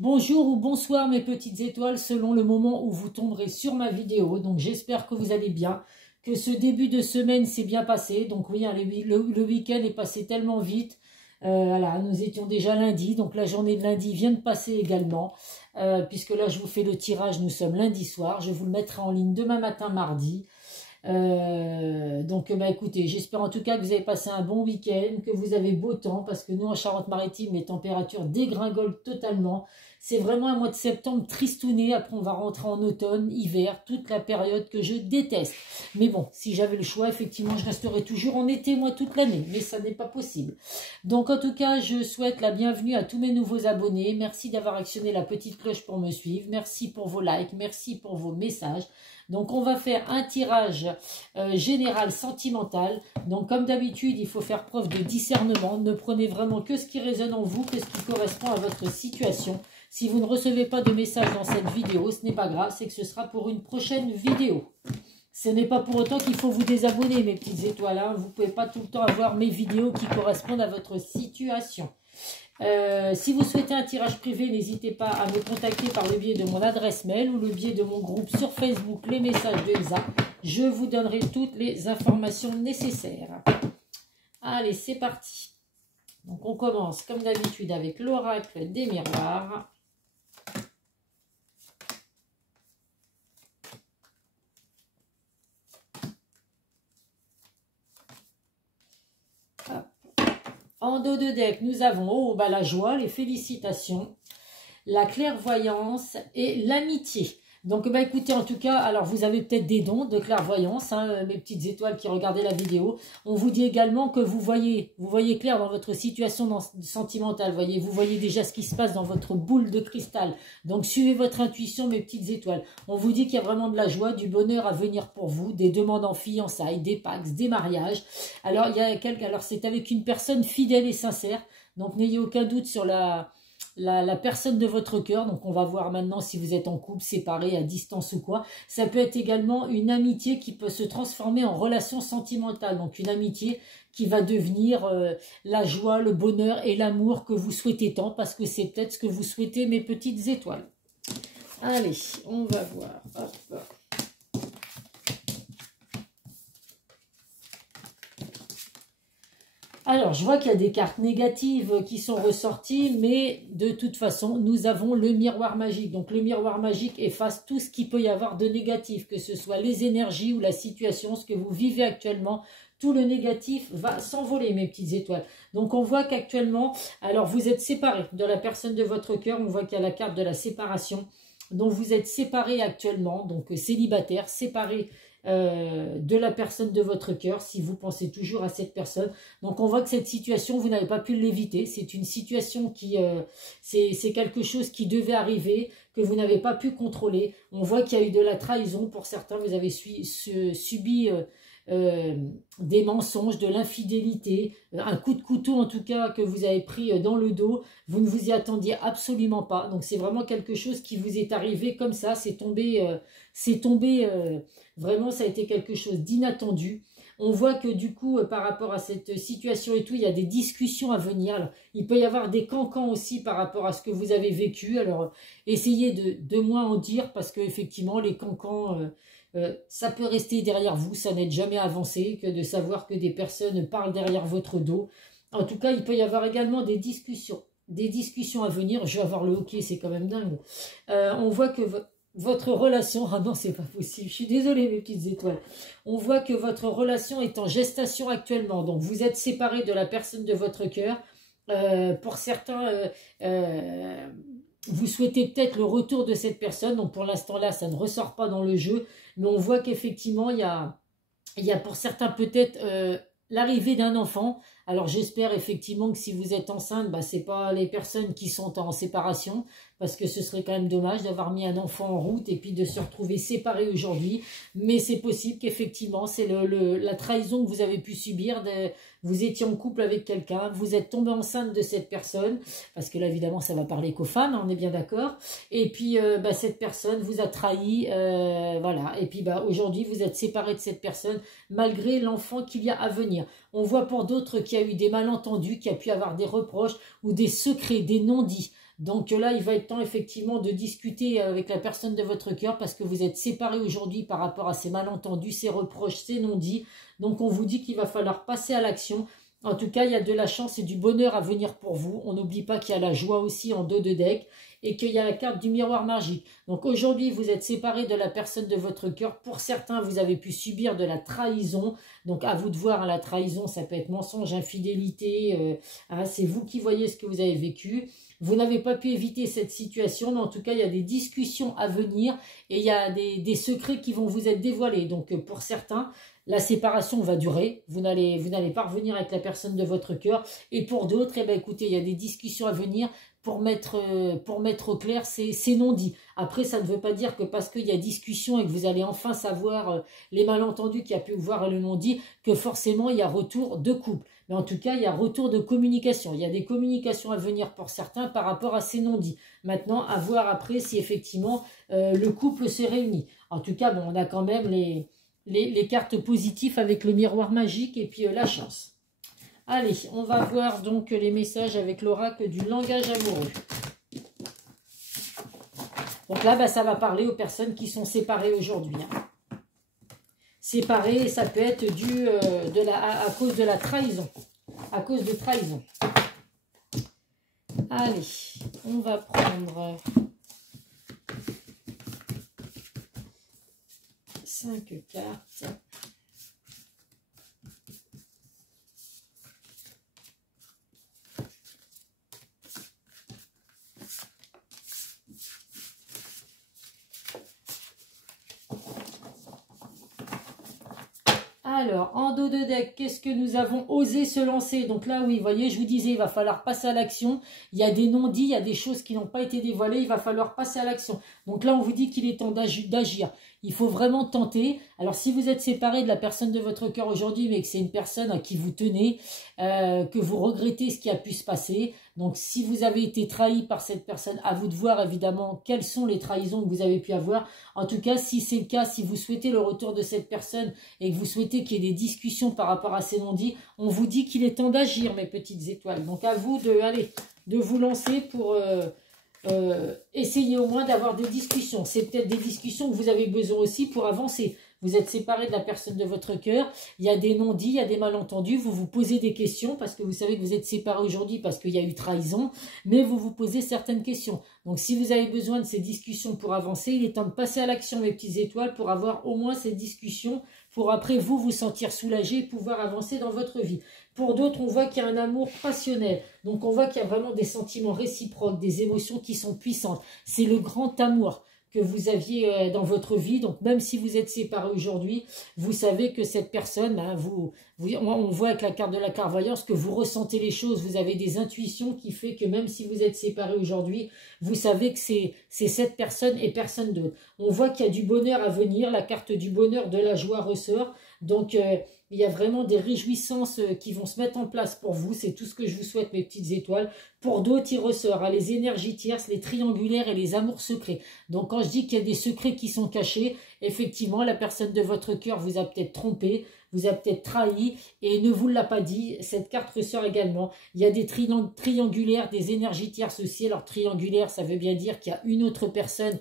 Bonjour ou bonsoir mes petites étoiles selon le moment où vous tomberez sur ma vidéo. Donc j'espère que vous allez bien, que ce début de semaine s'est bien passé. Donc oui, hein, le week-end est passé tellement vite. Voilà, nous étions déjà lundi, donc la journée de lundi vient de passer également. Puisque là je vous fais le tirage, nous sommes lundi soir. Je vous le mettrai en ligne demain matin mardi. Donc écoutez, j'espère en tout cas que vous avez passé un bon week-end, que vous avez beau temps, parce que nous en Charente-Maritime les températures dégringolent totalement. C'est vraiment un mois de septembre tristouné. Après on va rentrer en automne, hiver, toute la période que je déteste. Mais bon, si j'avais le choix, effectivement je resterais toujours en été moi toute l'année, mais ça n'est pas possible. Donc en tout cas je souhaite la bienvenue à tous mes nouveaux abonnés. Merci d'avoir actionné la petite cloche pour me suivre, merci pour vos likes, merci pour vos messages. Donc on va faire un tirage général sentimental. Donc comme d'habitude, il faut faire preuve de discernement. Ne prenez vraiment que ce qui résonne en vous, que ce qui correspond à votre situation. Si vous ne recevez pas de message dans cette vidéo, ce n'est pas grave, c'est que ce sera pour une prochaine vidéo. Ce n'est pas pour autant qu'il faut vous désabonner, mes petites étoiles, hein. Vous ne pouvez pas tout le temps avoir mes vidéos qui correspondent à votre situation. Si vous souhaitez un tirage privé, n'hésitez pas à me contacter par le biais de mon adresse mail ou le biais de mon groupe sur Facebook, les messages de Elsa. Je vous donnerai toutes les informations nécessaires. Allez, c'est parti. Donc on commence comme d'habitude avec l'oracle des miroirs. En dos de deck, nous avons la joie, les félicitations, la clairvoyance et l'amitié. Donc, écoutez, en tout cas, alors vous avez peut-être des dons de clairvoyance, hein, mes petites étoiles qui regardaient la vidéo. On vous dit également que vous voyez clair dans votre situation sentimentale. Vous voyez déjà ce qui se passe dans votre boule de cristal. Donc, suivez votre intuition, mes petites étoiles. On vous dit qu'il y a vraiment de la joie, du bonheur à venir pour vous, des demandes en fiançailles, des pax, des mariages. Alors, alors c'est avec une personne fidèle et sincère. Donc, n'ayez aucun doute sur la personne de votre cœur. Donc on va voir maintenant si vous êtes en couple, séparé, à distance ou quoi. Ça peut être également une amitié qui peut se transformer en relation sentimentale. Donc une amitié qui va devenir la joie, le bonheur et l'amour que vous souhaitez tant, parce que c'est peut-être ce que vous souhaitez, mes petites étoiles. Allez, on va voir. Hop. Alors, je vois qu'il y a des cartes négatives qui sont ressorties, mais de toute façon, nous avons le miroir magique. Donc, le miroir magique efface tout ce qu'il peut y avoir de négatif, que ce soit les énergies ou la situation, ce que vous vivez actuellement. Tout le négatif va s'envoler, mes petites étoiles. Donc, on voit qu'actuellement, alors vous êtes séparés de la personne de votre cœur. On voit qu'il y a la carte de la séparation. Donc, vous êtes séparés actuellement, donc célibataire, séparés de la personne de votre cœur, si vous pensez toujours à cette personne. Donc on voit que cette situation, vous n'avez pas pu l'éviter. C'est une situation qui, c'est quelque chose qui devait arriver, que vous n'avez pas pu contrôler. On voit qu'il y a eu de la trahison pour certains. Vous avez subi des mensonges, de l'infidélité, un coup de couteau en tout cas que vous avez pris dans le dos. Vous ne vous y attendiez absolument pas. Donc c'est vraiment quelque chose qui vous est arrivé comme ça. C'est tombé vraiment, ça a été quelque chose d'inattendu. On voit que du coup, par rapport à cette situation et tout, il y a des discussions à venir. Alors, il peut y avoir des cancans aussi par rapport à ce que vous avez vécu. Alors, essayez de moins en dire, parce qu'effectivement, les cancans, ça peut rester derrière vous. Ça n'aide jamais avancé que de savoir que des personnes parlent derrière votre dos. En tout cas, il peut y avoir également des discussions à venir. Je vais avoir le hockey, c'est quand même dingue. On voit que votre relation, ah non, c'est pas possible, je suis désolée mes petites étoiles. On voit que votre relation est en gestation actuellement. Donc vous êtes séparés de la personne de votre cœur. Pour certains, vous souhaitez peut-être le retour de cette personne. Donc pour l'instant là, ça ne ressort pas dans le jeu. Mais on voit qu'effectivement, il y a pour certains peut-être l'arrivée d'un enfant. Alors j'espère effectivement que si vous êtes enceinte, ce n'est pas les personnes qui sont en séparation, parce que ce serait quand même dommage d'avoir mis un enfant en route et puis de se retrouver séparés aujourd'hui. Mais c'est possible qu'effectivement, c'est la trahison que vous avez pu subir. Vous étiez en couple avec quelqu'un, vous êtes tombé enceinte de cette personne, parce que là évidemment ça va parler qu'aux femmes, on est bien d'accord. Et puis cette personne vous a trahi, voilà. Et puis aujourd'hui vous êtes séparés de cette personne malgré l'enfant qu'il y a à venir. On voit pour d'autres qu'il y a eu des malentendus, qu'il y a pu avoir des reproches ou des secrets, des non-dits. Donc là, il va être temps effectivement de discuter avec la personne de votre cœur parce que vous êtes séparés aujourd'hui par rapport à ces malentendus, ces reproches, ces non-dits. Donc on vous dit qu'il va falloir passer à l'action. En tout cas, il y a de la chance et du bonheur à venir pour vous. On n'oublie pas qu'il y a la joie aussi en dos de deck et qu'il y a la carte du miroir magique. Donc aujourd'hui, vous êtes séparés de la personne de votre cœur. Pour certains, vous avez pu subir de la trahison. Donc à vous de voir, hein, la trahison, ça peut être mensonge, infidélité. Hein, c'est vous qui voyez ce que vous avez vécu. Vous n'avez pas pu éviter cette situation, mais en tout cas, il y a des discussions à venir et il y a des secrets qui vont vous être dévoilés. Donc pour certains, la séparation va durer, vous n'allez pas revenir avec la personne de votre cœur. Et pour d'autres, eh ben, écoutez, il y a des discussions à venir pour mettre au clair ces non-dits. Après, ça ne veut pas dire que parce qu'il y a discussion et que vous allez enfin savoir les malentendus qu'il y a pu voir et le non-dit, que forcément il y a retour de couple. Mais en tout cas, il y a retour de communication. Il y a des communications à venir pour certains par rapport à ces non-dits. Maintenant, à voir après si effectivement le couple se réunit. En tout cas, bon, on a quand même les cartes positives avec le miroir magique et puis la chance. Allez, on va voir donc les messages avec l'oracle du langage amoureux. Donc là, bah, ça va parler aux personnes qui sont séparées aujourd'hui. Hein. Séparées, ça peut être dû à cause de la trahison. À cause de trahison. Allez, on va prendre 5 cartes. Alors, en dos de deck, qu'est-ce que nous avons osé se lancer? Donc là, oui, vous voyez, je vous disais, il va falloir passer à l'action. Il y a des non-dits, il y a des choses qui n'ont pas été dévoilées, il va falloir passer à l'action. Donc là, on vous dit qu'il est temps d'agir. Il faut vraiment tenter. Alors, si vous êtes séparé de la personne de votre cœur aujourd'hui, mais que c'est une personne à qui vous tenez, que vous regrettez ce qui a pu se passer, donc si vous avez été trahi par cette personne, à vous de voir évidemment quelles sont les trahisons que vous avez pu avoir. En tout cas, si c'est le cas, si vous souhaitez le retour de cette personne et que vous souhaitez qu'il y ait des discussions par rapport à ces non-dits, on vous dit qu'il est temps d'agir, mes petites étoiles. Donc à vous de vous lancer pour essayer au moins d'avoir des discussions. C'est peut-être des discussions que vous avez besoin aussi pour avancer. Vous êtes séparé de la personne de votre cœur, il y a des non-dits, il y a des malentendus, vous vous posez des questions parce que vous savez que vous êtes séparés aujourd'hui parce qu'il y a eu trahison, mais vous vous posez certaines questions. Donc si vous avez besoin de ces discussions pour avancer, il est temps de passer à l'action, mes petites étoiles, pour avoir au moins ces discussions, pour après vous sentir soulagé et pouvoir avancer dans votre vie. Pour d'autres, on voit qu'il y a un amour passionnel. Donc on voit qu'il y a vraiment des sentiments réciproques, des émotions qui sont puissantes. C'est le grand amour que vous aviez dans votre vie. Donc même si vous êtes séparés aujourd'hui, vous savez que cette personne, hein, on voit avec la carte de la clairvoyance que vous ressentez les choses, vous avez des intuitions qui fait que même si vous êtes séparés aujourd'hui, vous savez que c'est cette personne et personne d'autre. On voit qu'il y a du bonheur à venir, la carte du bonheur, de la joie ressort. Donc il y a vraiment des réjouissances qui vont se mettre en place pour vous. C'est tout ce que je vous souhaite, mes petites étoiles. Pour d'autres, il ressort hein, les énergies tierces, les triangulaires et les amours secrets. Donc, quand je dis qu'il y a des secrets qui sont cachés, effectivement, la personne de votre cœur vous a peut-être trompé, vous a peut-être trahi et ne vous l'a pas dit. Cette carte ressort également. Il y a des triangulaires, des énergies tierces aussi. Alors, triangulaire, ça veut bien dire qu'il y a une autre personne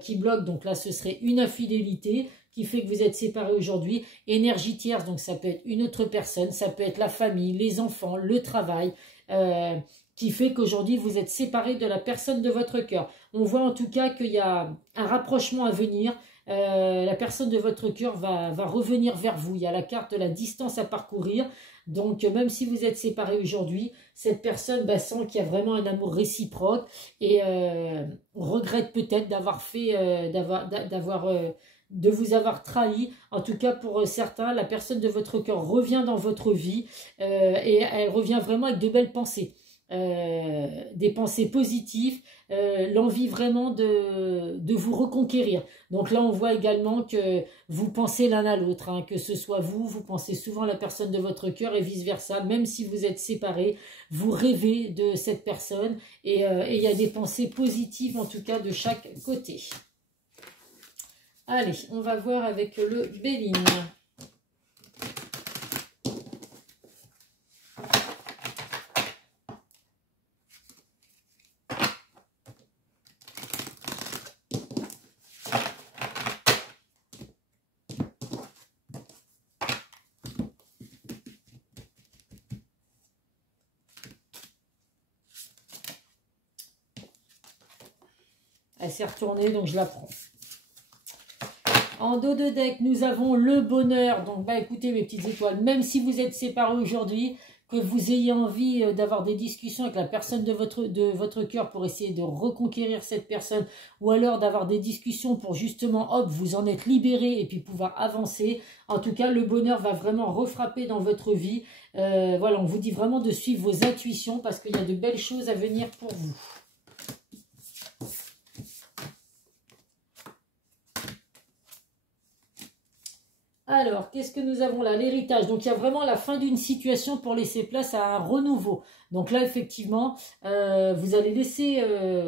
qui bloque. Donc là, ce serait une infidélité qui fait que vous êtes séparés aujourd'hui. Énergie tierce, donc ça peut être une autre personne, ça peut être la famille, les enfants, le travail, qui fait qu'aujourd'hui vous êtes séparés de la personne de votre cœur. On voit en tout cas qu'il y a un rapprochement à venir. La personne de votre cœur va revenir vers vous. Il y a la carte de la distance à parcourir. Donc même si vous êtes séparés aujourd'hui, cette personne sent qu'il y a vraiment un amour réciproque et regrette peut-être d'avoir fait, de vous avoir trahi. En tout cas pour certains, la personne de votre cœur revient dans votre vie et elle revient vraiment avec de belles pensées. Des pensées positives, l'envie vraiment de vous reconquérir. Donc là on voit également que vous pensez l'un à l'autre, hein, que ce soit vous pensez souvent à la personne de votre cœur et vice versa, même si vous êtes séparés, vous rêvez de cette personne et il y a des pensées positives en tout cas de chaque côté. Allez, on va voir avec le Béline. Elle s'est retournée, donc je la prends. En dos de deck, nous avons le bonheur. Donc, bah écoutez mes petites étoiles, même si vous êtes séparés aujourd'hui, que vous ayez envie d'avoir des discussions avec la personne de votre cœur pour essayer de reconquérir cette personne, ou alors d'avoir des discussions pour justement, hop, vous en être libéré et puis pouvoir avancer. En tout cas, le bonheur va vraiment refrapper dans votre vie. Voilà, on vous dit vraiment de suivre vos intuitions parce qu'il y a de belles choses à venir pour vous. Alors, qu'est-ce que nous avons là? L'héritage. Donc, il y a vraiment la fin d'une situation pour laisser place à un renouveau. Donc là, effectivement, vous allez laisser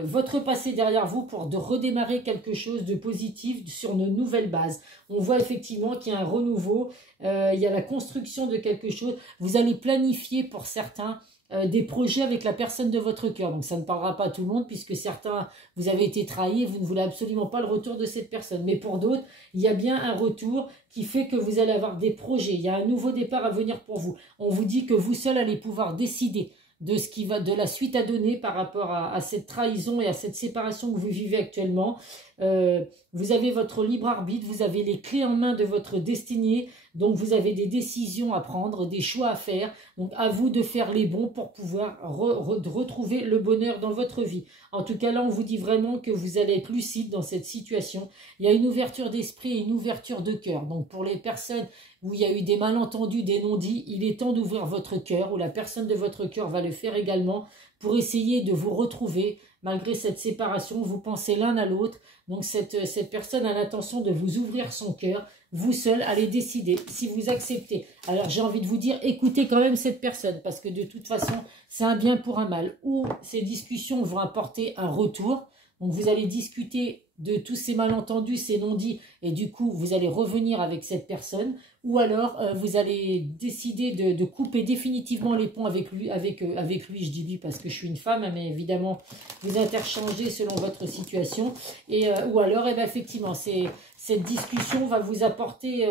votre passé derrière vous pour de redémarrer quelque chose de positif sur de nouvelles bases. On voit effectivement qu'il y a un renouveau, il y a la construction de quelque chose. Vous allez planifier pour certains des projets avec la personne de votre cœur. Donc ça ne parlera pas à tout le monde puisque certains, vous avez été trahis et vous ne voulez absolument pas le retour de cette personne. Mais pour d'autres, il y a bien un retour qui fait que vous allez avoir des projets. Il y a un nouveau départ à venir pour vous. On vous dit que vous seul allez pouvoir décider de ce qui va, de la suite à donner par rapport à cette trahison et à cette séparation que vous vivez actuellement. Vous avez votre libre arbitre, vous avez les clés en main de votre destinée, donc vous avez des décisions à prendre, des choix à faire, donc à vous de faire les bons pour pouvoir retrouver le bonheur dans votre vie. En tout cas là on vous dit vraiment que vous allez être lucide dans cette situation. Il y a une ouverture d'esprit et une ouverture de cœur, donc pour les personnes où il y a eu des malentendus, des non-dits, il est temps d'ouvrir votre cœur, ou la personne de votre cœur va le faire également, pour essayer de vous retrouver. Malgré cette séparation, vous pensez l'un à l'autre, donc cette personne a l'intention de vous ouvrir son cœur, vous seul allez décider si vous acceptez. Alors j'ai envie de vous dire, écoutez quand même cette personne, parce que de toute façon, c'est un bien pour un mal, ou ces discussions vont apporter un retour, donc vous allez discuter de tous ces malentendus, ces non-dits, et du coup, vous allez revenir avec cette personne, ou alors vous allez décider de couper définitivement les ponts avec lui, je dis lui parce que je suis une femme, hein, mais évidemment, vous interchangez selon votre situation, et ou alors, effectivement, cette discussion va vous apporter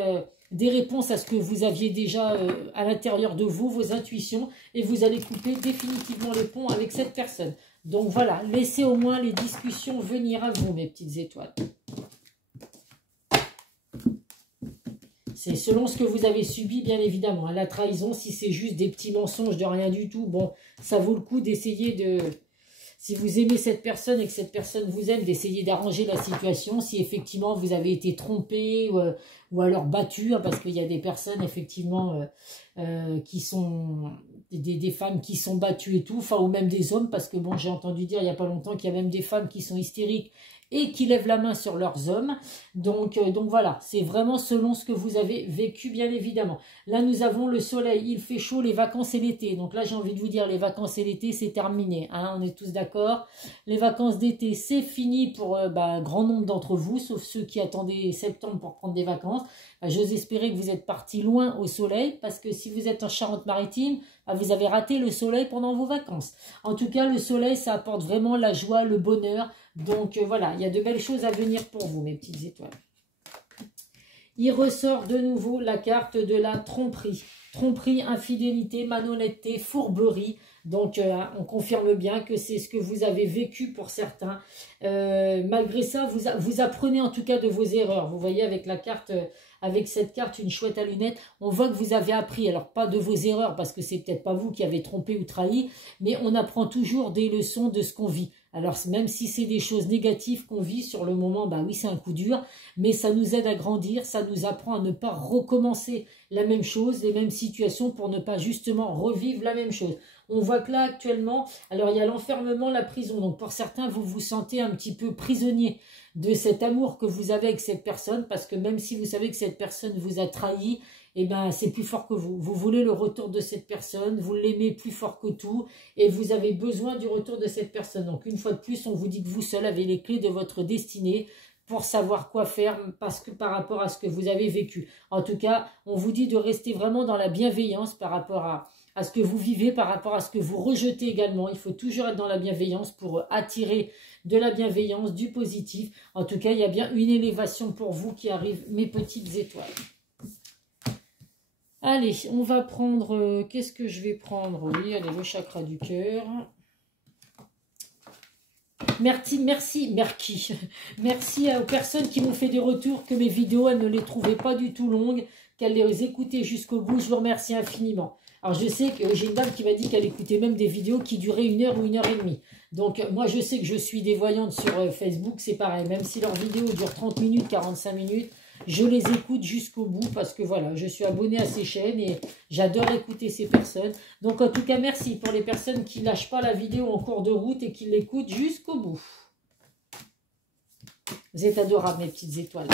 des réponses à ce que vous aviez déjà à l'intérieur de vous, vos intuitions, et vous allez couper définitivement les ponts avec cette personne. Donc voilà, laissez au moins les discussions venir à vous, mes petites étoiles. C'est selon ce que vous avez subi, bien évidemment. La trahison, si c'est juste des petits mensonges de rien du tout, bon, ça vaut le coup d'essayer de... Si vous aimez cette personne et que cette personne vous aime, d'essayer d'arranger la situation. Si effectivement vous avez été trompé ou alors battu, hein, parce qu'il y a des personnes effectivement qui sont... Des femmes qui sont battues et tout, enfin, ou même des hommes, parce que bon, j'ai entendu dire il n'y a pas longtemps qu'il y a même des femmes qui sont hystériques et qui lèvent la main sur leurs hommes. Donc voilà, c'est vraiment selon ce que vous avez vécu, bien évidemment. Là, nous avons le soleil, il fait chaud, les vacances et l'été. Donc là, j'ai envie de vous dire, les vacances et l'été, c'est terminé. Hein, on est tous d'accord. Les vacances d'été, c'est fini pour un grand nombre d'entre vous, sauf ceux qui attendaient septembre pour prendre des vacances. J'ose espérer que vous êtes partis loin au soleil, parce que si vous êtes en Charente-Maritime, vous avez raté le soleil pendant vos vacances. En tout cas, le soleil, ça apporte vraiment la joie, le bonheur. Donc voilà, il y a de belles choses à venir pour vous, mes petites étoiles. Il ressort de nouveau la carte de la tromperie. Tromperie, infidélité, malhonnêteté, fourberie. Donc, on confirme bien que c'est ce que vous avez vécu pour certains. Malgré ça, vous apprenez en tout cas de vos erreurs. Vous voyez avec la carte... avec cette carte, une chouette à lunettes, on voit que vous avez appris, alors pas de vos erreurs, parce que c'est peut-être pas vous qui avez trompé ou trahi, mais on apprend toujours des leçons de ce qu'on vit. Alors même si c'est des choses négatives qu'on vit sur le moment, bah oui c'est un coup dur, mais ça nous aide à grandir, ça nous apprend à ne pas recommencer la même chose, les mêmes situations pour ne pas justement revivre la même chose. On voit que là actuellement, alors il y a l'enfermement, la prison, donc pour certains vous vous sentez un petit peu prisonnier de cet amour que vous avez avec cette personne, parce que même si vous savez que cette personne vous a trahi, eh ben c'est plus fort que vous. Vous voulez le retour de cette personne, vous l'aimez plus fort que tout, et vous avez besoin du retour de cette personne. Donc une fois de plus, on vous dit que vous seul avez les clés de votre destinée pour savoir quoi faire parce que par rapport à ce que vous avez vécu. En tout cas, on vous dit de rester vraiment dans la bienveillance par rapport à ce que vous vivez, par rapport à ce que vous rejetez également. Il faut toujours être dans la bienveillance pour attirer de la bienveillance, du positif. En tout cas, il y a bien une élévation pour vous qui arrive, mes petites étoiles. Allez, on va prendre... qu'est-ce que je vais prendre? Oui, allez, le chakra du cœur. Merci aux personnes qui m'ont fait des retours que mes vidéos, elles ne les trouvaient pas du tout longues, qu'elles les écoutaient jusqu'au bout. Je vous remercie infiniment. Alors, je sais que j'ai une dame qui m'a dit qu'elle écoutait même des vidéos qui duraient 1 heure ou 1 heure et demie. Donc, moi, je sais que je suis des voyantes sur Facebook, c'est pareil. Même si leurs vidéos durent 30 minutes, 45 minutes, je les écoute jusqu'au bout parce que voilà, je suis abonnée à ces chaînes et j'adore écouter ces personnes. Donc, en tout cas, merci pour les personnes qui ne lâchent pas la vidéo en cours de route et qui l'écoutent jusqu'au bout. Vous êtes adorables, mes petites étoiles.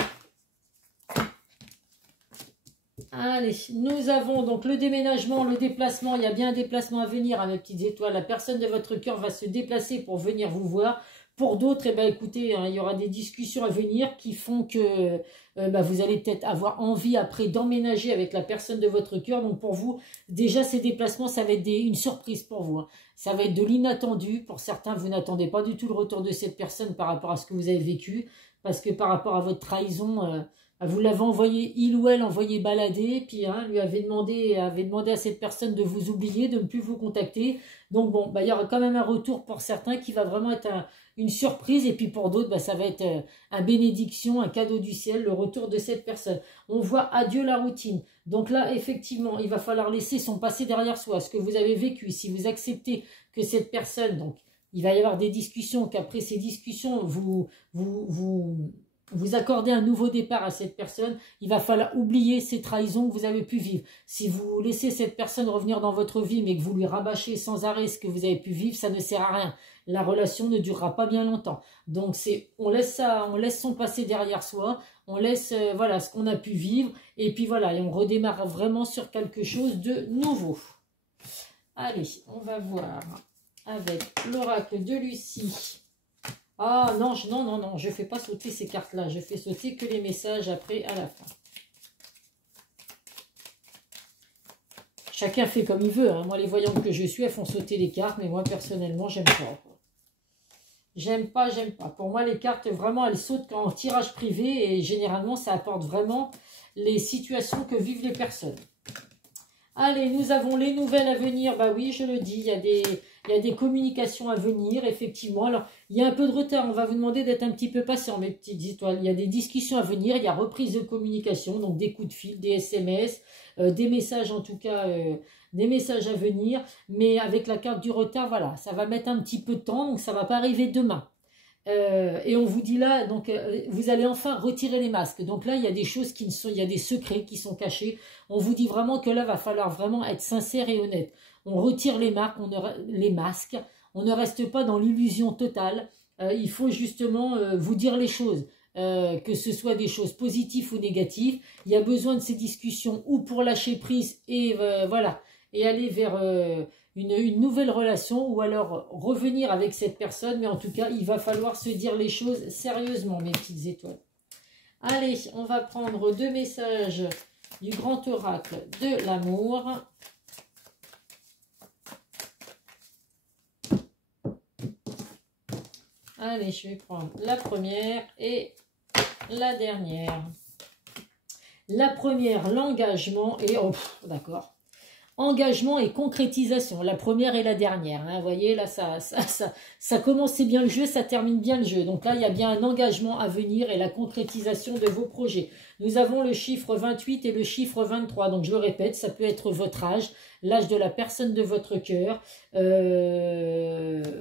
Allez, nous avons donc le déménagement, le déplacement. Il y a bien un déplacement à venir, hein, mes petites étoiles. La personne de votre cœur va se déplacer pour venir vous voir. Pour d'autres, eh ben, écoutez, hein, il y aura des discussions à venir qui font que vous allez peut-être avoir envie après d'emménager avec la personne de votre cœur. Donc pour vous, déjà ces déplacements, ça va être une surprise pour vous. Hein. Ça va être de l'inattendu. Pour certains, vous n'attendez pas du tout le retour de cette personne par rapport à ce que vous avez vécu. Parce que par rapport à votre trahison... vous l'avez envoyé, il ou elle envoyé balader, puis hein, lui avait demandé à cette personne de vous oublier, de ne plus vous contacter. Donc bon, il y aura quand même un retour pour certains qui va vraiment être une surprise, et puis pour d'autres, ça va être une bénédiction, un cadeau du ciel, le retour de cette personne. On voit adieu la routine. Donc là, effectivement, il va falloir laisser son passé derrière soi, ce que vous avez vécu. Si vous acceptez que cette personne, donc il va y avoir des discussions, qu'après ces discussions, vous accordez un nouveau départ à cette personne, il va falloir oublier ces trahisons que vous avez pu vivre. Si vous laissez cette personne revenir dans votre vie, mais que vous lui rabâchez sans arrêt ce que vous avez pu vivre, ça ne sert à rien. La relation ne durera pas bien longtemps. Donc on laisse son passé derrière soi, on laisse voilà ce qu'on a pu vivre, et puis voilà, et on redémarre vraiment sur quelque chose de nouveau. Allez, on va voir avec l'oracle de Lucie. Ah non, non, je ne fais pas sauter ces cartes-là. Je fais sauter que les messages après, à la fin. Chacun fait comme il veut. Hein. Moi, les voyantes que je suis, elles font sauter les cartes. Mais moi, personnellement, j'aime pas. J'aime pas. Pour moi, les cartes, vraiment, elles sautent en tirage privé. Et généralement, ça apporte vraiment les situations que vivent les personnes. Allez, nous avons les nouvelles à venir. Bah oui, je le dis, il y a des communications à venir, effectivement. Alors, il y a un peu de retard. On va vous demander d'être un petit peu patient, mes petites étoiles. Il y a des discussions à venir. Il y a reprise de communication, donc des coups de fil, des SMS, des messages en tout cas, des messages à venir. Mais avec la carte du retard, voilà, ça va mettre un petit peu de temps, donc ça ne va pas arriver demain. Et on vous dit là, donc vous allez enfin retirer les masques. Donc là, il y a des choses qui ne sont, il y a des secrets qui sont cachés. On vous dit vraiment que là, va falloir vraiment être sincère et honnête. On retire les masques. On ne reste pas dans l'illusion totale. Il faut justement vous dire les choses, que ce soit des choses positives ou négatives. Il y a besoin de ces discussions ou pour lâcher prise et voilà, et aller vers une nouvelle relation, ou alors revenir avec cette personne, mais en tout cas, il va falloir se dire les choses sérieusement, mes petites étoiles. Allez, on va prendre 2 messages du grand oracle de l'amour. Allez, je vais prendre la première et la dernière. La première, l'engagement, et oh, d'accord. Engagement et concrétisation, la première et la dernière. Hein, vous voyez, là, ça commence bien le jeu, ça termine bien le jeu. Donc là, il y a bien un engagement à venir et la concrétisation de vos projets. Nous avons le chiffre 28 et le chiffre 23. Donc je le répète, ça peut être votre âge, l'âge de la personne de votre cœur.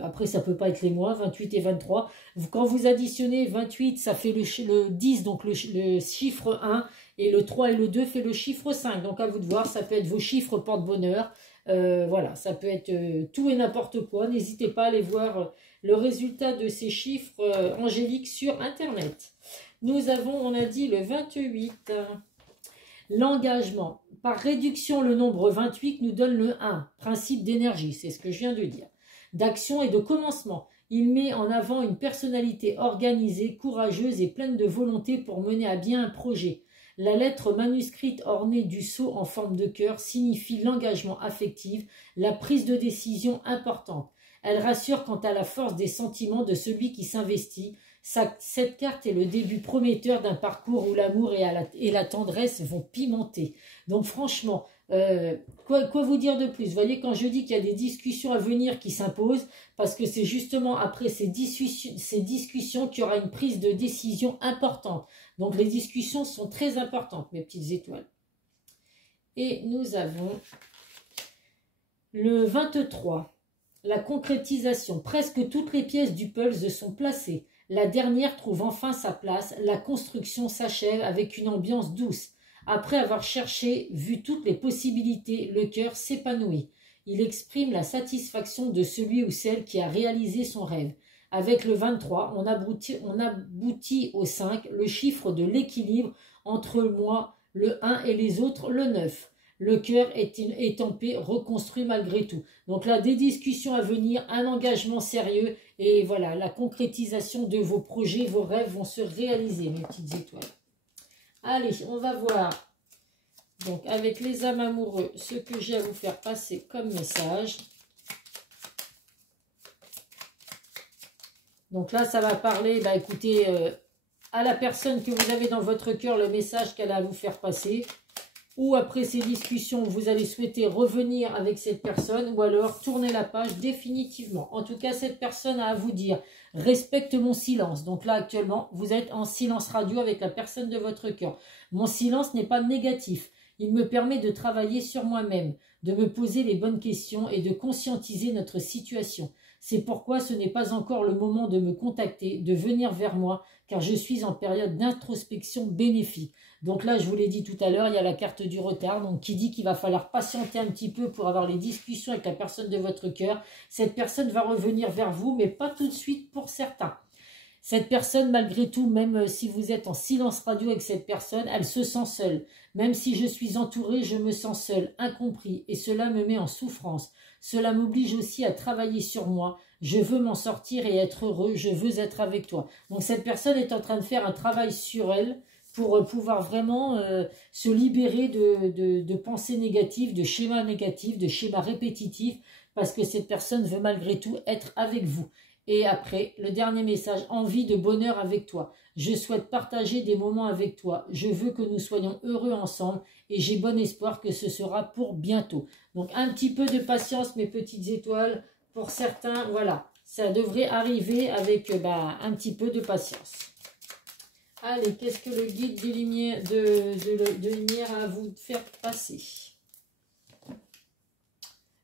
Après, ça peut pas être les mois, 28 et 23. Quand vous additionnez 28, ça fait le 10, donc le chiffre 1. Et le 3 et le 2 fait le chiffre 5. Donc à vous de voir, ça peut être vos chiffres porte-bonheur. Voilà, ça peut être tout et n'importe quoi. N'hésitez pas à aller voir le résultat de ces chiffres angéliques sur Internet. Nous avons, on a dit, le 28. L'engagement. Par réduction, le nombre 28 nous donne le 1. Principe d'énergie, c'est ce que je viens de dire. D'action et de commencement. Il met en avant une personnalité organisée, courageuse et pleine de volonté pour mener à bien un projet. La lettre manuscrite ornée du sceau en forme de cœur signifie l'engagement affectif, la prise de décision importante. Elle rassure quant à la force des sentiments de celui qui s'investit. Cette carte est le début prometteur d'un parcours où l'amour et la tendresse vont pimenter. Donc franchement, Quoi vous dire de plus? Vous voyez, quand je dis qu'il y a des discussions à venir qui s'imposent, parce que c'est justement après ces discussions qu'il y aura une prise de décision importante. Donc les discussions sont très importantes, mes petites étoiles. Et nous avons le 23, la concrétisation. Presque toutes les pièces du puzzle sont placées. La dernière trouve enfin sa place. La construction s'achève avec une ambiance douce. Après avoir cherché, vu toutes les possibilités, le cœur s'épanouit. Il exprime la satisfaction de celui ou celle qui a réalisé son rêve. Avec le 23, on aboutit au 5, le chiffre de l'équilibre entre moi, le 1 et les autres, le 9. Le cœur est en paix, reconstruit malgré tout. Donc là, des discussions à venir, un engagement sérieux et voilà, la concrétisation de vos projets, vos rêves vont se réaliser, mes petites étoiles. Allez, on va voir, donc avec les âmes amoureux, ce que j'ai à vous faire passer comme message. Donc là, ça va parler, bah écoutez, à la personne que vous avez dans votre cœur, le message qu'elle a à vous faire passer. Ou après ces discussions, vous allez souhaiter revenir avec cette personne, ou alors tourner la page définitivement. En tout cas, cette personne a à vous dire, respecte mon silence. Donc là, actuellement, vous êtes en silence radio avec la personne de votre cœur. Mon silence n'est pas négatif. Il me permet de travailler sur moi-même, de me poser les bonnes questions et de conscientiser notre situation. C'est pourquoi ce n'est pas encore le moment de me contacter, de venir vers moi, car je suis en période d'introspection bénéfique. Donc là, je vous l'ai dit tout à l'heure, il y a la carte du retard, donc qui dit qu'il va falloir patienter un petit peu pour avoir les discussions avec la personne de votre cœur. Cette personne va revenir vers vous, mais pas tout de suite pour certains. Cette personne, malgré tout, même si vous êtes en silence radio avec cette personne, elle se sent seule. Même si je suis entourée, je me sens seule, incompris, et cela me met en souffrance. Cela m'oblige aussi à travailler sur moi. Je veux m'en sortir et être heureux, je veux être avec toi. Donc cette personne est en train de faire un travail sur elle pour pouvoir vraiment se libérer de pensées négatives, de schémas négatifs, de schémas répétitifs, parce que cette personne veut malgré tout être avec vous. Et après, le dernier message, envie de bonheur avec toi. Je souhaite partager des moments avec toi. Je veux que nous soyons heureux ensemble et j'ai bon espoir que ce sera pour bientôt. Donc un petit peu de patience, mes petites étoiles. Pour certains, voilà, ça devrait arriver avec un petit peu de patience. Allez, qu'est-ce que le guide des lumières, de lumière a à vous faire passer?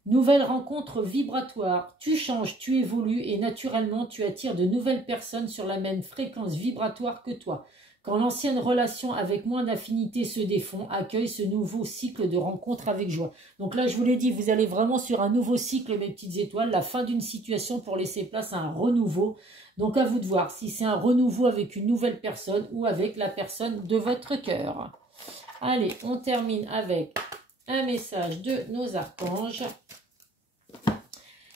Nouvelle rencontre vibratoire. Tu changes, tu évolues et naturellement tu attires de nouvelles personnes sur la même fréquence vibratoire que toi. Quand l'ancienne relation avec moins d'affinité se défend, accueille ce nouveau cycle de rencontres avec joie. Donc là, je vous l'ai dit, vous allez vraiment sur un nouveau cycle, mes petites étoiles, la fin d'une situation pour laisser place à un renouveau. Donc à vous de voir si c'est un renouveau avec une nouvelle personne ou avec la personne de votre cœur. Allez, on termine avec un message de nos archanges.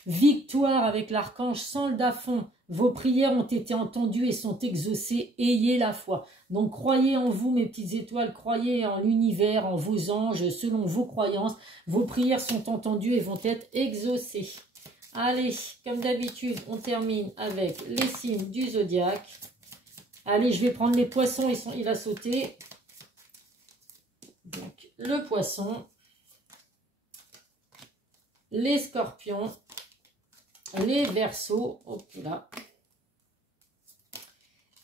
Victoire avec l'archange Sandalphon. Vos prières ont été entendues et sont exaucées. Ayez la foi. Donc croyez en vous, mes petites étoiles. Croyez en l'univers, en vos anges, selon vos croyances. Vos prières sont entendues et vont être exaucées. Allez, comme d'habitude, on termine avec les signes du zodiaque. Allez, je vais prendre les poissons, il a sauté. Donc, le poisson, les scorpions, les verseaux, hop là,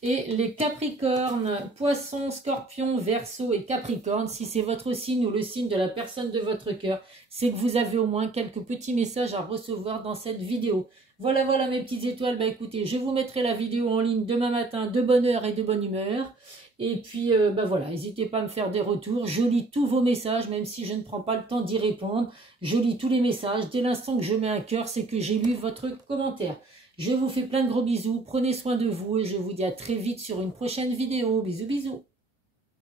et les capricornes, poissons, scorpions, verseaux et capricornes. Si c'est votre signe ou le signe de la personne de votre cœur, c'est que vous avez au moins quelques petits messages à recevoir dans cette vidéo. Voilà, voilà mes petites étoiles. Bah écoutez, je vous mettrai la vidéo en ligne demain matin de bonne heure et de bonne humeur. Et puis, voilà, n'hésitez pas à me faire des retours. Je lis tous vos messages, même si je ne prends pas le temps d'y répondre. Je lis tous les messages. Dès l'instant que je mets un cœur, c'est que j'ai lu votre commentaire. Je vous fais plein de gros bisous. Prenez soin de vous et je vous dis à très vite sur une prochaine vidéo. Bisous, bisous.